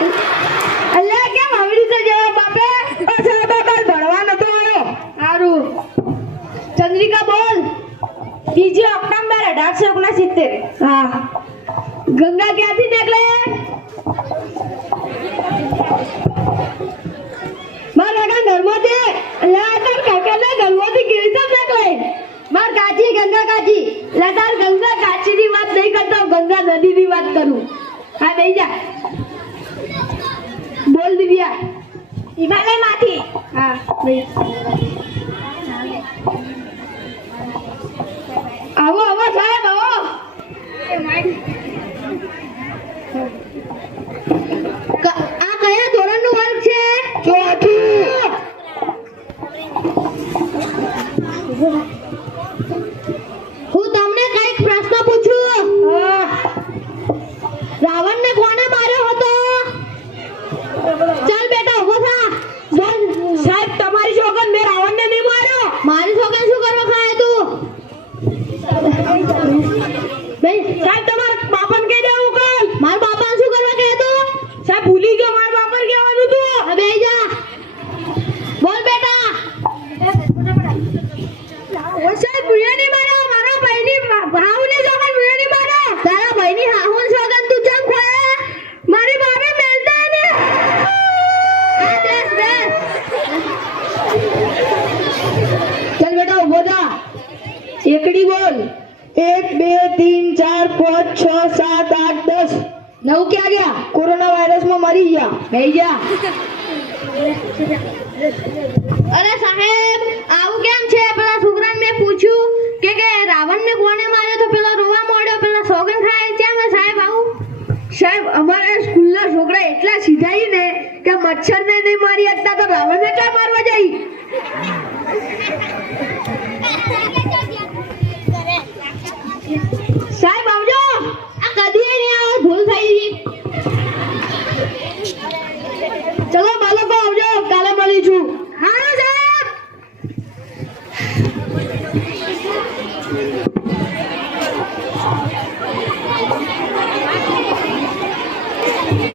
અલ્યા કેમ આવી રીતે જવાબ આપે? સાહેબ કાલ ભણવા નતો આવ્યો. સારું. ચંદ્રિકા બોલ. 2 ઓક્ટોબર 1869. હા. ગંગા ક્યાંથી નીકળે? મારા કાકા ઘરમાંથી. અલ્યા તાર કાકાના ઘરમાંથી કેવી રીતે નીકળે? માર કાચી ગંગા કાચી. લા તાર ગંગા કાચીની વાત નહીં કરતો, ગંગા નદીની વાત કરું. હા બેહી જા. બોલ દિવ્યા. હિમાલયમાંથી. હા બેહી. આવો આવો સાહેબ આવો. આ કયા ધોરણનું વર્ગ છે? ચોથું. હું તમને કઈક પ્રશ્ન પૂછું. રાવણને કોણે માર્યો હતો? ચાલ બેટા ઉભો થા. બોલ. સાહેબ તમારી છોકન મેં રાવણને નહીં માર્યો. મારી છોકરાને શું કરવા ખાય તું? બેય. સાહેબ તમારા બાપાને કહી દેવું કાલ. મારા બાપાને શું કરવા કહે તું? સાહેબ ભૂલી ગયો મારા બાપાને કહેવાનું હતું. હવે બેહી જા. બોલ બેટા. સાહેબ ભૂયાની મારો મારા ભાઈની ભાવને જોગન ભૂયાની મારો. તારા ભાઈની હાહુન જોગન તું ચમ ખોયા? મારી બાપે મેલતા ને. બેસ બેસ. ચાલ બેટા ઉભો થા. એકડી બોલ. 1 2 3 4 5 6 7 8 10. 9 ક્યાં ગયા? કોરોના વાયરસમાં મરી ગયા. બેહી જા. અરે સાહેબ આવું કેમ છે? પેલા છોકરાને મેં પૂછ્યું કે રાવણને કોણે માર્યો તો પેલો રોવા માંડ્યો, પેલા સોગન ખાય કેમ હે સાહેબ આવું? સાહેબ અમારા સ્કૂલના છોકરા એટલા સીધાઈ ને કે મચ્છરને નહીં મારી હતા તો રાવણને ક્યાં મારવા જાય?